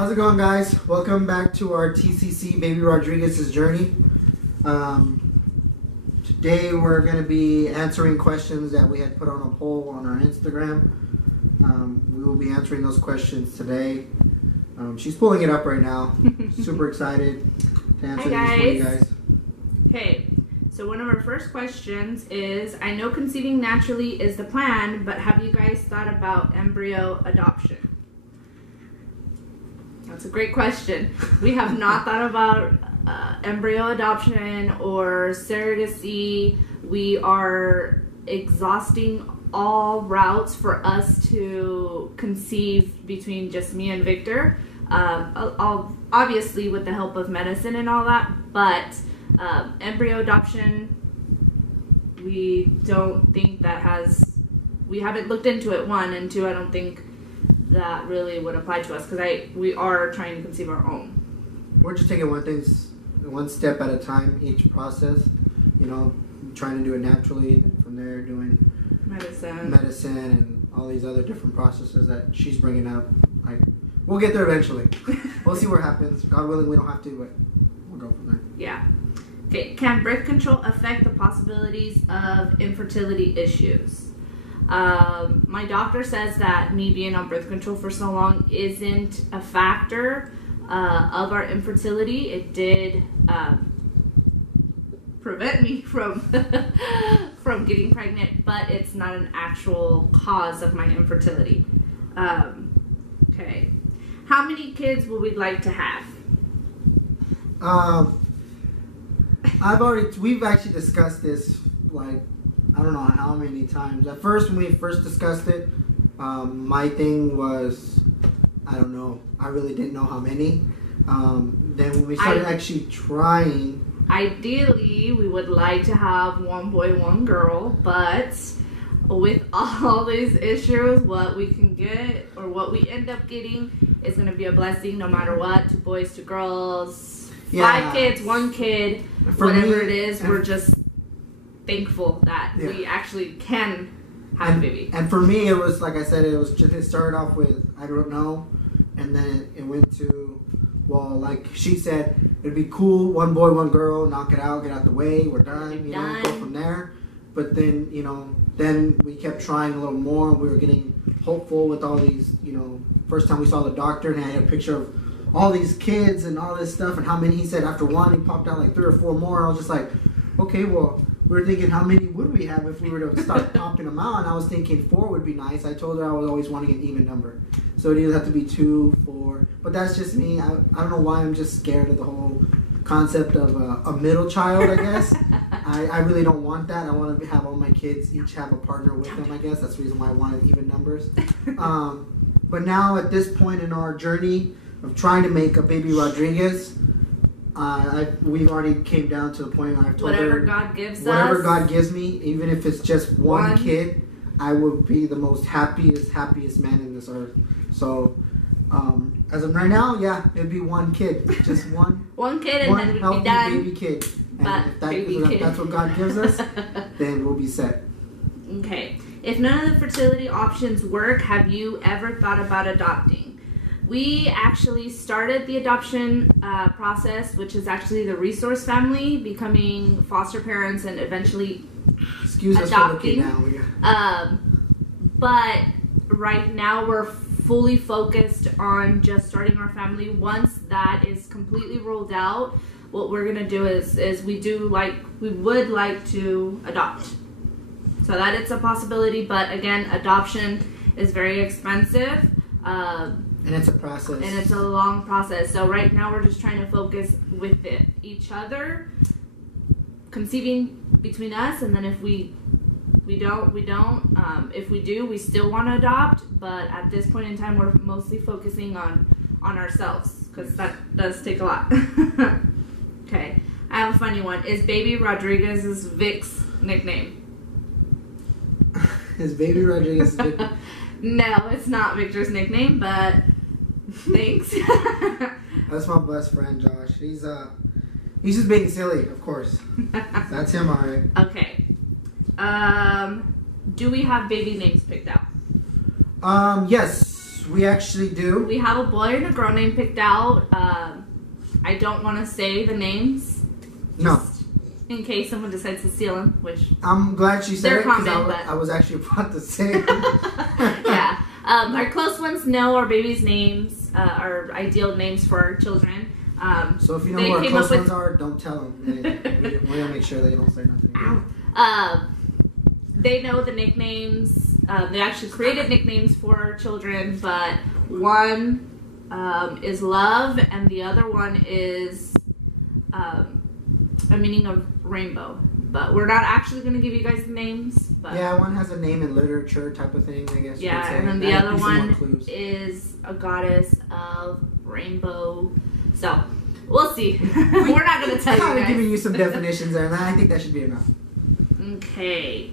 How's it going, guys? Welcome back to our TCC Baby Rodriguez's journey. Today we're going to be answering questions that we had put on a poll on our Instagram. We will be answering those questions today. She's pulling it up right now. Super excited to answer these for you guys. Okay, so one of our first questions is, I know conceiving naturally is the plan, but have you guys thought about embryo adoption? That's a great question. We have not thought about embryo adoption or surrogacy. We are exhausting all routes for us to conceive between just me and Victor. Obviously with the help of medicine and all that, but embryo adoption, we don't think that we haven't looked into it, one, and two, I don't think that really would apply to us because we are trying to conceive our own. We're just taking one step at a time, each process, you know, trying to do it naturally, from there doing medicine and all these other different processes that she's bringing up. Like, we'll get there eventually. We'll see what happens. God willing, we don't have to, but we'll go from there. Yeah. Okay. Can birth control affect the possibilities of infertility issues? My doctor says that me being on birth control for so long isn't a factor of our infertility. It did prevent me from from getting pregnant, but it's not an actual cause of my infertility. Okay. How many kids would we like to have? We've actually discussed this, like, I don't know how many times. At first, when we first discussed it, my thing was, I don't know. I really didn't know how many. Then when we started actually trying... Ideally, we would like to have one boy, one girl, but with all these issues, what we can get, or what we end up getting, is going to be a blessing no matter what. 2 boys, 2 girls, 5 kids, 1 kid, whatever it is, we're just thankful that we actually can have a baby. And for me, it was, like I said, it started off with, I don't know, and then it went to, well, like she said, it'd be cool, 1 boy, 1 girl, knock it out, get out the way, we're done, you know, go from there. But then, you know, then we kept trying a little more, we were getting hopeful with all these, you know, first time we saw the doctor, and I had a picture of all these kids and all this stuff, and how many, he said after 1, he popped out like 3 or 4 more. I was just like, okay, well, we were thinking, how many would we have if we were to start popping them out? And I was thinking 4 would be nice. I told her I was always wanting an even number. So it either have to be 2, 4. But that's just me. I don't know why I'm just scared of the whole concept of a middle child, I guess. I really don't want that. I want to have all my kids each have a partner with them, I guess. That's the reason why I wanted even numbers. But now at this point in our journey of trying to make a baby Rodriguez, we've already came down to the point where I've told her, God gives whatever God gives me, even if it's just one kid, I will be the most happiest man in this earth. So, as of right now, yeah, it'd be 1 kid, just one. 1 kid, and then we'd be done. Baby kid. And if that's what God gives us, then we'll be set. Okay. If none of the fertility options work, have you ever thought about adopting? We actually started the adoption process, which is actually the resource family, becoming foster parents and eventually adopting. But right now we're fully focused on just starting our family. Once that is completely rolled out, what we're gonna do is we would like to adopt. So that it's a possibility, but again, adoption is very expensive. And it's a process. And it's a long process. So right now we're just trying to focus with each other, conceiving between us, and then if we don't. If we do, we still want to adopt, but at this point in time, we're mostly focusing on ourselves, because that does take a lot. Okay, I have a funny one. Is Baby Rodriguez's Vic's nickname? Is Baby Rodriguez's nickname? No, it's not Victor's nickname, but thanks. That's my best friend, Josh. He's just being silly, of course. That's him, alright. Okay. Do we have baby names picked out? Yes, We actually do. We have a boy and a girl name picked out. I don't want to say the names. No. In case someone decides to steal them, which... I'm glad she said it because I was actually about to say it. Yeah. Our close ones know our babies' names, our ideal names for our children. So if you know who our close ones are, don't tell them. We want to make sure they don't say nothing. They know the nicknames. They actually created nicknames for our children, but one is Love, and the other one is a meaning of rainbow. But we're not actually going to give you guys the names. But yeah, one has a name in literature type of thing, I guess. Yeah, and then the other one is a goddess of rainbow. So, we'll see. We're not going to tell you guys. Kind of giving you some definitions there, and I think that should be enough. Okay.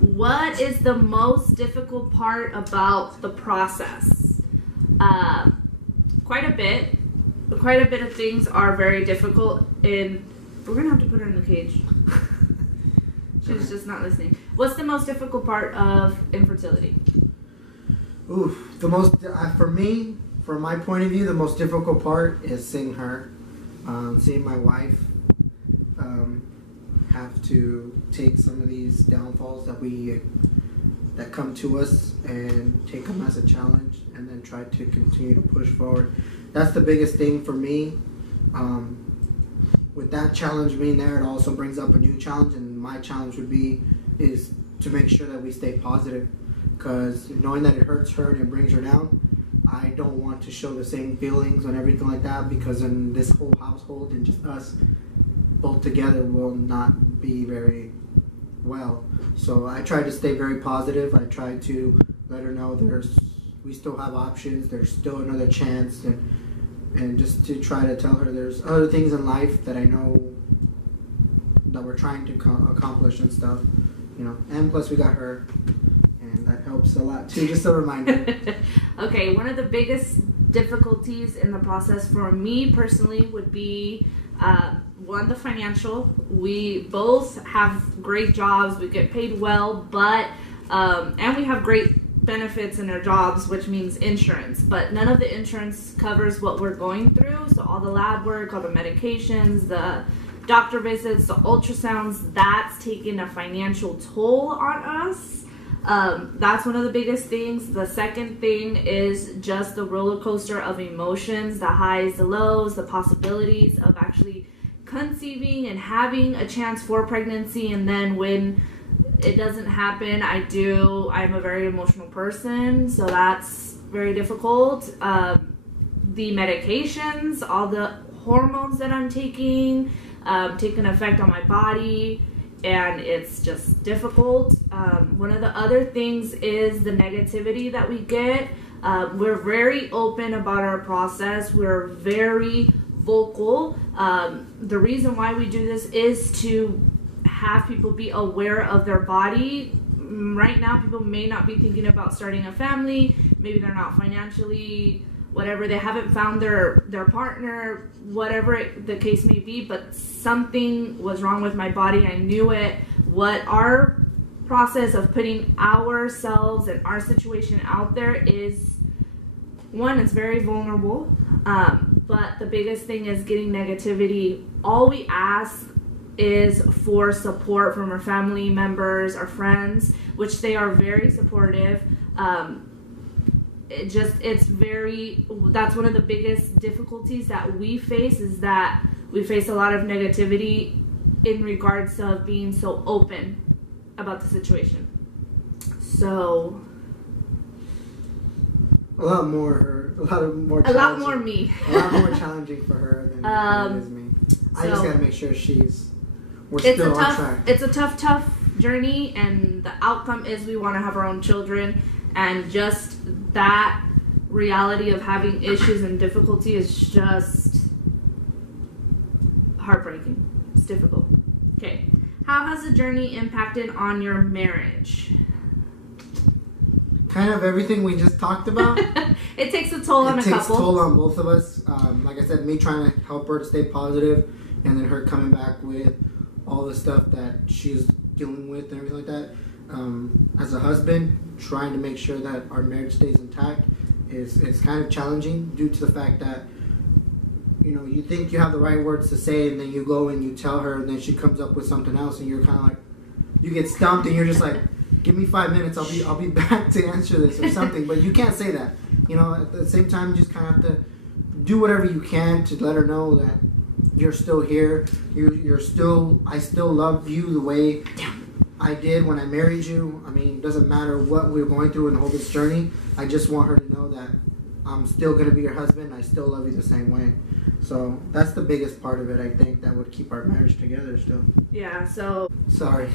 What is the most difficult part about the process? Quite a bit. Quite a bit of things are very difficult, and we're going to have to put her in the cage. She's just not listening. What's the most difficult part of infertility? Oof. The most, for me, from my point of view, the most difficult part is seeing her. Seeing my wife have to take some of these downfalls that come to us and take them as a challenge and then try to continue to push forward. That's the biggest thing for me. With that challenge being there, it also brings up a new challenge, and my challenge is to make sure that we stay positive, because knowing that it hurts her and it brings her down, I don't want to show the same feelings and everything like that, because in this whole household and just us both together will not be very well. So I try to stay very positive. I try to let her know we still have options, there's still another chance, and just to try to tell her there's other things in life that I know that we're trying to accomplish and stuff, you know. And plus we got her, and that helps a lot too, just a reminder. Okay, one of the biggest difficulties in the process for me personally would be one, the financial. We both have great jobs, we get paid well, but and we have great benefits in our jobs, which means insurance, but none of the insurance covers what we're going through. So all the lab work, all the medications, the doctor visits, the ultrasounds, that's taking a financial toll on us. That's one of the biggest things. The second thing is just the roller coaster of emotions, the highs, the lows, the possibilities of actually conceiving and having a chance for pregnancy, and then when it doesn't happen, I'm a very emotional person, so that's very difficult. The medications, all the hormones that I'm taking, take an effect on my body, and it's just difficult. One of the other things is the negativity that we get. We're very open about our process. We're very vocal. The reason why we do this is to have people be aware of their body. Right now, people may not be thinking about starting a family. Maybe they're not financially, whatever. They haven't found their partner, whatever the case may be, but something was wrong with my body. I knew it. What our process of putting ourselves and our situation out there is, one, it's very vulnerable. But the biggest thing is getting negativity. All we ask is for support from our family members, our friends, which they are very supportive. That's one of the biggest difficulties that we face, is that we face a lot of negativity in regards of being so open about the situation. So a lot more me. A lot more challenging for her than it is me. I just gotta make sure we're still on track. It's a tough journey, and the outcome is we want to have our own children, and just that reality of having issues and difficulty is just heartbreaking. It's difficult. Okay. How has the journey impacted on your marriage? Kind of everything we just talked about. It takes a toll on a couple. It takes a toll on both of us. Like I said, me trying to help her to stay positive, and then her coming back with all the stuff that she's dealing with and everything like that. as a husband, trying to make sure that our marriage stays intact is kind of challenging due to the fact that, you know, you think you have the right words to say, and then you go and you tell her, and then she comes up with something else, and you're kind of like, you get stumped, and you're just like, give me 5 minutes, I'll be back to answer this or something. But you can't say that. You know, at the same time, you just kind of have to do whatever you can to let her know that you're still here. I still love you the way I did when I married you. I mean, it doesn't matter what we're going through in the whole this journey. I just want her to know that I'm still going to be your husband. I still love you the same way. So that's the biggest part of it, I think, that would keep our marriage together still. Yeah, so... Sorry.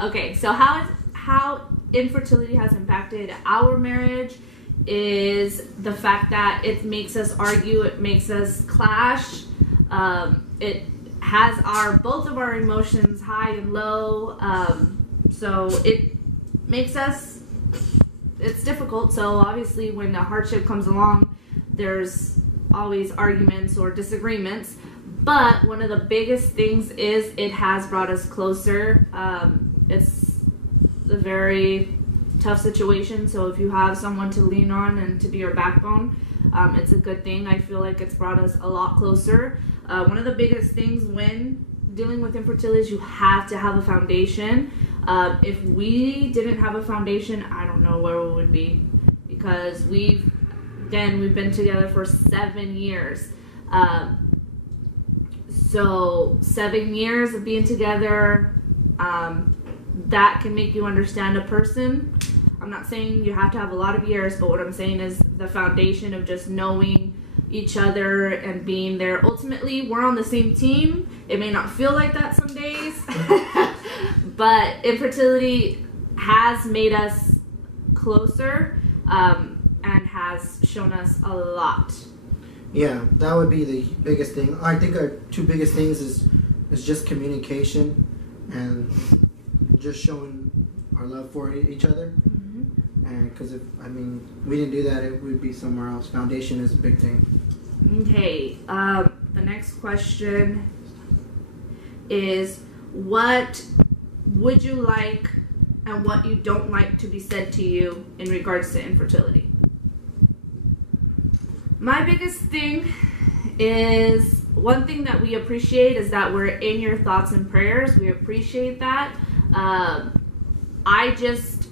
Okay, so how infertility has impacted our marriage is the fact that it makes us argue, it makes us clash, it has both of our emotions high and low, so it makes us, it's difficult. So obviously when a hardship comes along, there's always arguments or disagreements, but one of the biggest things is it has brought us closer. It's a very tough situation, so if you have someone to lean on and to be your backbone, it's a good thing. I feel like it's brought us a lot closer. One of the biggest things when dealing with infertility is you have to have a foundation. If we didn't have a foundation, I don't know where we would be, because we've been together for 7 years. So 7 years of being together, that can make you understand a person. I'm not saying you have to have a lot of years, but what I'm saying is the foundation of just knowing each other and being there. Ultimately, we're on the same team. It may not feel like that some days, but infertility has made us closer, and has shown us a lot. Yeah, that would be the biggest thing. I think our two biggest things is just communication and just showing our love for each other. And because if we didn't do that, it would be somewhere else. Foundation is a big thing. Okay, the next question is, what would you like and what you don't like to be said to you in regards to infertility? My biggest thing is, one thing that we appreciate is that we're in your thoughts and prayers. We appreciate that. I just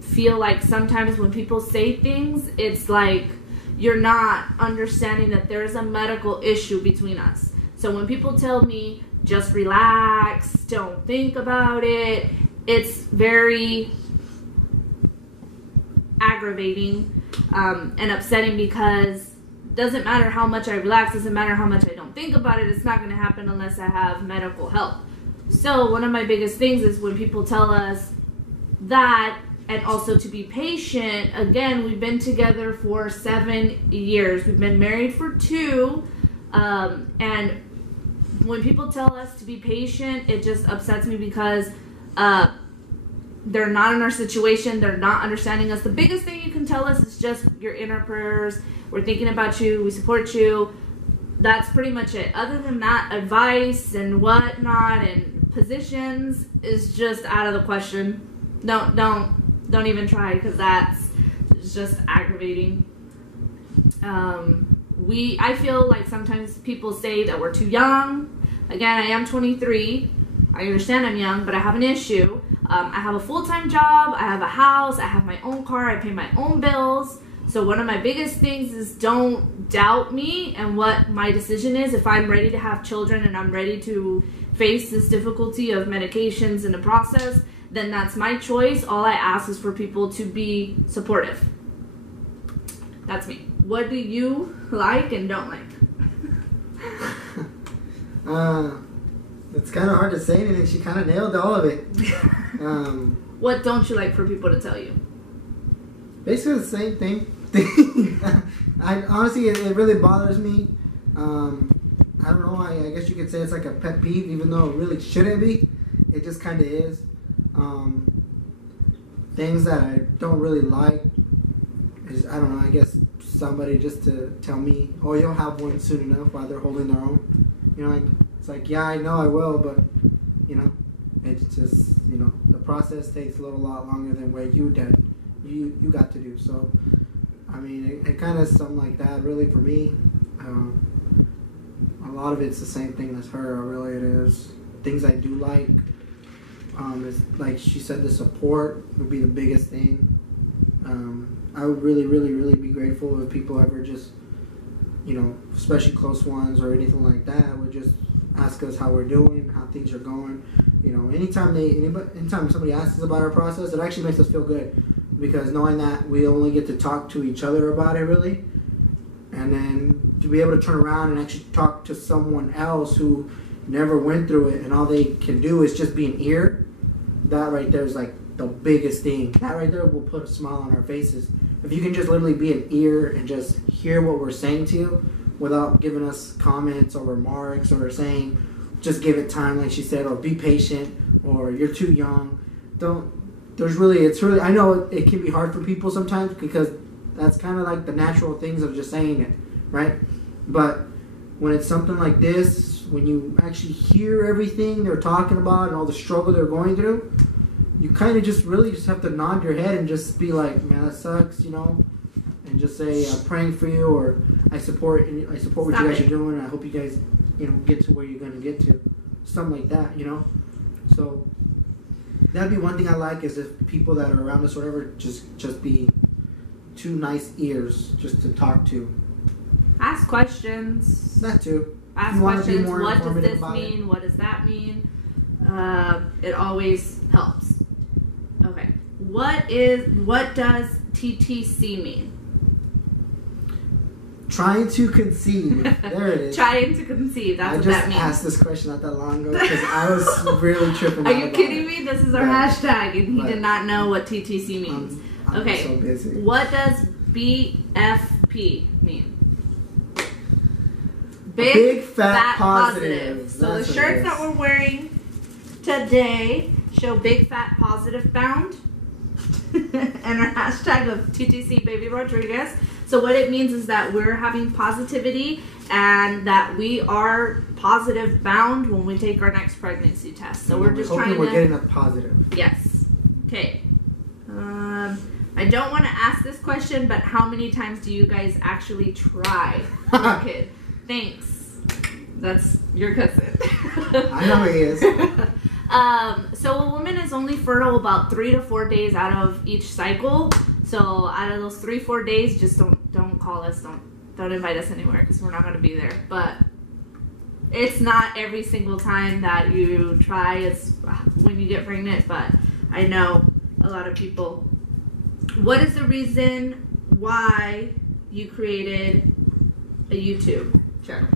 feel like sometimes when people say things, it's like you're not understanding that there's a medical issue between us. So when people tell me, just relax, don't think about it, it's very aggravating and upsetting, because it doesn't matter how much I relax, doesn't matter how much I don't think about it, it's not going to happen unless I have medical help. So one of my biggest things is when people tell us that, and also to be patient. Again, we've been together for 7 years. We've been married for 2. And when people tell us to be patient, it just upsets me, because they're not in our situation. They're not understanding us. The biggest thing you can tell us is just your inner prayers. We're thinking about you. We support you. That's pretty much it. Other than that, advice and whatnot and positions is just out of the question. Don't even try, because that's just aggravating. I feel like sometimes people say that we're too young. Again, I am 23. I understand I'm young, but I have an issue. I have a full-time job. I have a house. I have my own car. I pay my own bills. So one of my biggest things is, don't doubt me and what my decision is. If I'm ready to have children and I'm ready to face this difficulty of medications in the process, then that's my choice. All I ask is for people to be supportive. That's me. What do you like and don't like? It's kind of hard to say anything. She kind of nailed all of it. What don't you like for people to tell you? Basically the same thing. I honestly, it really bothers me. I don't know. I guess you could say it's like a pet peeve, even though it really shouldn't be. It just kind of is. Things that I don't really like is, I don't know, I guess somebody just to tell me, oh, you'll have one soon enough, while they're holding their own. You know, like, it's like, yeah, I know I will, but, you know, It's just, you know, the process takes a lot longer than what you got to do. So, I mean, it kind of something like that, really, for me. A lot of it's the same thing as her, really it is. Things I do like, is, like she said, the support would be the biggest thing. I would really be grateful if people ever just, you know, especially close ones or anything like that, would just ask us how we're doing, how things are going. You know, anytime somebody asks us about our process, it actually makes us feel good, because knowing that we only get to talk to each other about it, really, and then to be able to turn around and actually talk to someone else who never went through it and all they can do is just be an ear, that right there is like the biggest thing. That right there will put a smile on our faces. If you can just literally be an ear and just hear what we're saying to you without giving us comments or remarks or saying, just give it time, like she said, or be patient, or you're too young. It's really, I know it can be hard for people sometimes, because that's kind of like the natural things of just saying it, right? But when it's something like this, when you actually hear everything they're talking about and all the struggle they're going through, you kind of just really just have to nod your head and just be like, man, that sucks, you know, and just say, I'm praying for you, or I support what you guys are doing. I hope you guys, you know, get to where you're going to get to. Something like that, you know. So that'd be one thing I like, is if people that are around us, whatever, just be two nice ears just to talk to. Ask questions. That too. Ask questions. What does this mean? What does that mean? It always helps. Okay. What does TTC mean? Trying to conceive. There it is. Trying to conceive. That's what that means. I just asked this question not that long ago because I was really tripping out. Are you kidding me? This is our hashtag, and he did not know what TTC means. I'm okay. So busy. What does BFP mean? Big fat positive. So the shirts that we're wearing today show big fat positive bound and our hashtag of TTC Baby Rodriguez. So what it means is that we're having positivity and that we are positive bound when we take our next pregnancy test. So we're just trying to... we're getting a positive. Yes. Okay. I don't want to ask this question, but how many times do you guys actually try your kid? Thanks. That's your cousin. I know he is. So a woman is only fertile about 3 to 4 days out of each cycle. So out of those 3-4 days, just don't call us, don't invite us anywhere, because we're not going to be there. But it's not every single time that you try. It's when you get pregnant. But I know a lot of people. What is the reason why you created a YouTube channel?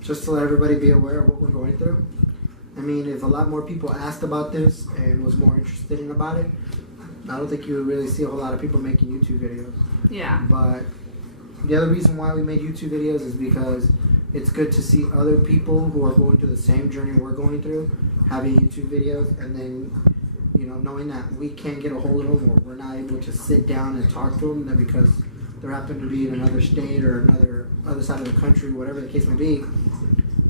Just to let everybody be aware of what we're going through. I mean, if a lot more people asked about this and was more interested in about it, I don't think you would really see a whole lot of people making YouTube videos. Yeah. But the other reason why we made YouTube videos is because it's good to see other people who are going through the same journey we're going through having YouTube videos, and then, you know, knowing that we can't get a hold of them or we're not able to sit down and talk to them, that because they happen to be in another state or other side of the country, whatever the case may be.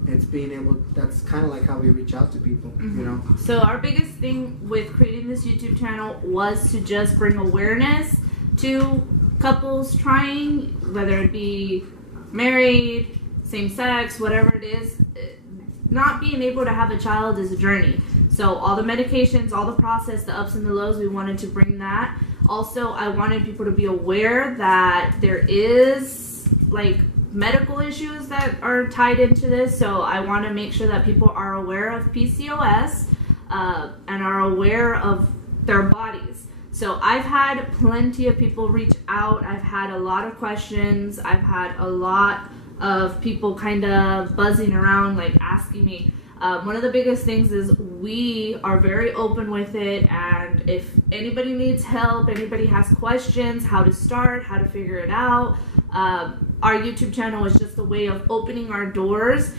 It's being able, that's kind of like how we reach out to people, you know? So our biggest thing with creating this YouTube channel was to just bring awareness to couples trying, whether it be married, same sex, whatever it is. Not being able to have a child is a journey. So all the medications, all the process, the ups and the lows, we wanted to bring that. Also, I wanted people to be aware that there is like medical issues that are tied into this, so I want to make sure that people are aware of PCOS and are aware of their bodies. So I've had plenty of people reach out. I've had a lot of questions. I've had a lot of people kind of buzzing around, like asking me. One of the biggest things is we are very open with it, and if anybody needs help, anybody has questions, how to start, how to figure it out, our YouTube channel is just a way of opening our doors.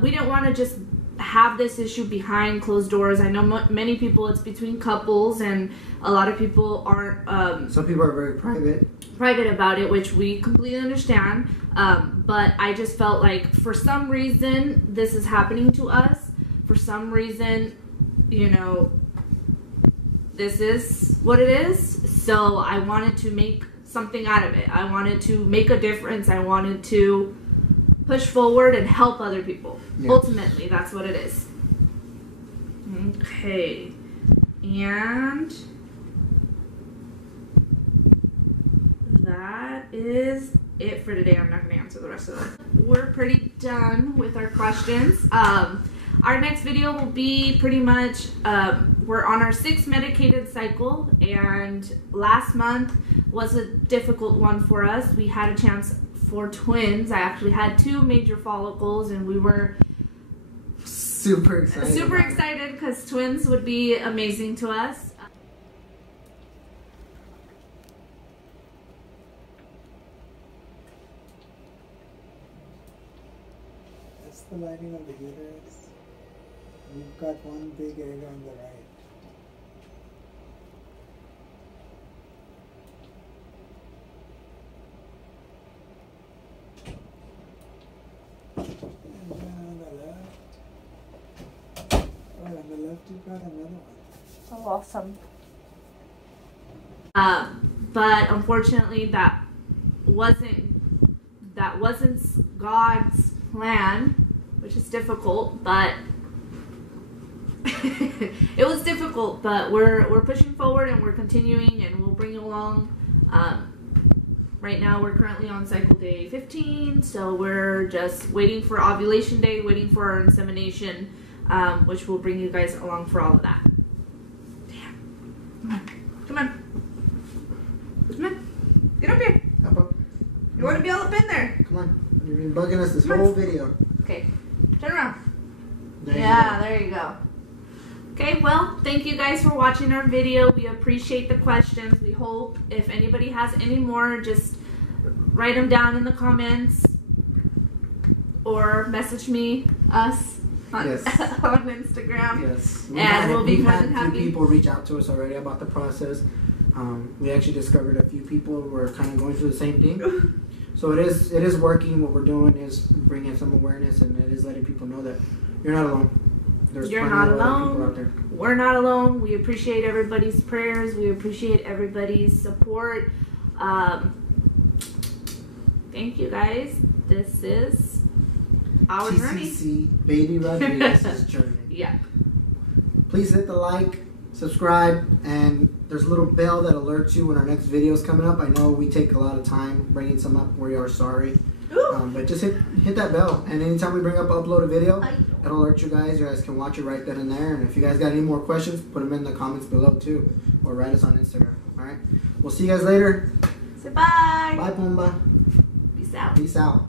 We didn't want to just have this issue behind closed doors. I know many people, it's between couples, and a lot of people aren't... some people are very private about it, which we completely understand. But I just felt like for some reason this is happening to us. For some reason you know, this is what it is. So I wanted to make something out of it. I wanted to make a difference. I wanted to push forward and help other people. Yes. Ultimately, that's what it is. Okay. And that is it for today. I'm not going to answer the rest of them. We're pretty done with our questions. Our next video will be pretty much, we're on our 6th medicated cycle, and last month was a difficult one for us. We had a chance for twins. I actually had 2 major follicles, and we were super excited because twins would be amazing to us. That's the lining of the uterus. You've got one big egg on the right. And then on the left. Oh, on the left you've got another one. Oh, awesome. But unfortunately that wasn't God's plan, which is difficult, but it was difficult, but we're pushing forward and we're continuing, and we'll bring you along. Right now we're currently on cycle day 15, so we're just waiting for ovulation day, waiting for our insemination, which will bring you guys along for all of that. Damn. Come on. Get up here. Up, up. You want to be all up in there. Come on. You've been bugging us this whole video. Okay. Turn around. There There you go. Okay, well, thank you guys for watching our video. We appreciate the questions. We hope if anybody has any more, just write them down in the comments or message us on, yes. on Instagram. Yes. We'll be more than happy. A few people reach out to us already about the process. We actually discovered a few people who were kind of going through the same thing. So it is working. What we're doing is bringing some awareness, and it is letting people know that you're not alone. You're not alone. We're not alone. We appreciate everybody's prayers. We appreciate everybody's support. Thank you guys. This is our journey. Baby Rodriguez's journey. Yeah. Please hit the like, subscribe, and there's a little bell that alerts you when our next video is coming up. I know we take a lot of time bringing some up. We are sorry. But just hit that bell, and anytime we upload a video, it'll alert you guys. You guys can watch it right then and there. And if you guys got any more questions, put them in the comments below too, or write us on Instagram. All right, we'll see you guys later. Say bye. Bye, Pumba. Peace out. Peace out.